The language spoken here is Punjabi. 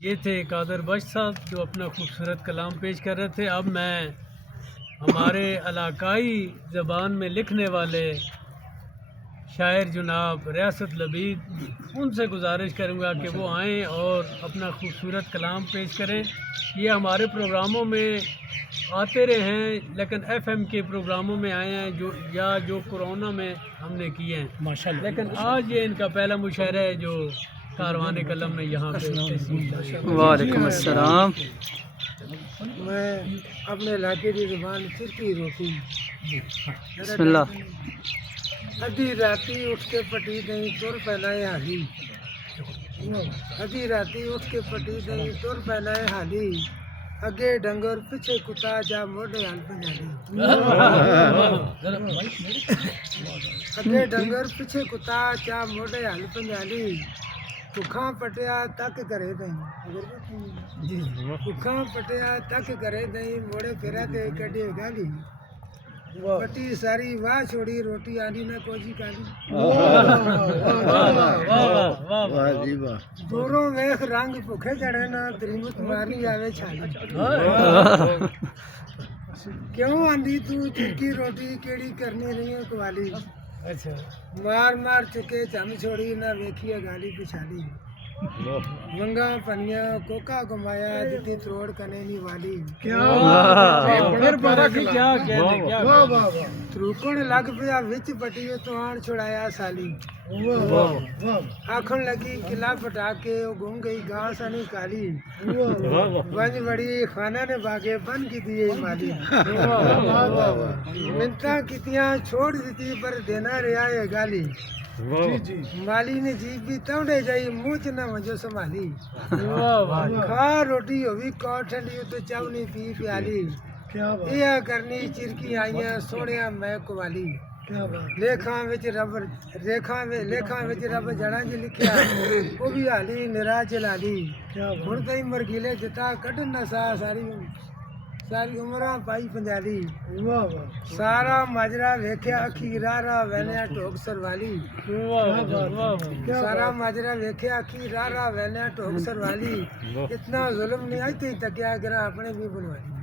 یہ تھے قادر بخش صاحب جو اپنا خوبصورت کلام پیش کر رہے تھے. اب میں ہمارے علاقائی زبان میں لکھنے والے شاعر جناب ریاست لبید ان سے گزارش کروں گا کہ وہ آئیں اور اپنا خوبصورت کلام پیش کریں. یہ ہمارے پروگراموں میں آتے رہے ہیں لیکن ایف ایم کے پروگراموں میں آئے ہیں جو کورونا میں ہم نے کیے ہیں ماشاءاللہ، لیکن آج یہ ان کا پہلا مشاعرہ ہے جو کاروان قلم میں یہاں پہ. وعلیکم السلام. میں اپنے علاقے کی زبان چرکی روٹی بسم اللہ. ادھی راتی اٹھ کے پٹی دیں تر پہنائے حالی، ادھی راتی اٹھ کے پٹی دیں تر پہنائے حالی، اگے ڈنگر پیچھے کتا جا موڈے ہل پنجالی، اگے ڈنگر پیچھے کتا جا موڈے ہل پنجالی، بکھاں پٹیا تک کرے دیں بکھاں پٹیا تک کرے دیں موڑے پھرا دے کڈے گالی، پٹی ساری واہ چھوڑی روٹی آنی نہ کوجی کالی، دوروں ویخ رنگ بھوکے چڑھے نہ دریمت ماری آوے چھالی، کیوں آندی تو چرکی روٹی کیڑی کرنی رہی ہے کوالی، مار مار چکے چم چھوڑی نہ ویکھیے گالی پچھالی، منگا پنیا کوکا گمایا جتنی تروڑ کنے نی والی، تروکن لگ پیا وچ پٹی تو آن چھڑایا سالی، آکھن لگی قلعہ پٹا کے گم گئی گاں سنی کالی، ونج بڑی خانہ نے باغے بن کی دیے مالی، منتاں کتیاں چھوڑ دیتی پر دینا رہا ہے گالی، مالی نے جی بھی تونڈے جائی منہ چ نہ وجو سنبھالی، کھا روٹی ہوئی کوٹ ٹھنڈی تو چاونی پی پیالی، یہ کرنی چرکی آئیاں سوڑیاں میں کوالی، لیکھاں وچ رب جڑاں جی لکھیا وہ بھی حالی نرا چلالی، ہن تئی مرگیلے جتا کڈن نہ سا ساری عمراں پائی پنجالی، سارا ماجرا ویکھیا اکھی رارا وینیا ٹوک سروالی، سارا ماجرا ویکھیا اکھی رارا وینیا ٹوک سروالی، اتنا ظلم نہیں آئی تکیا گرا اپنے بھی بنوالی.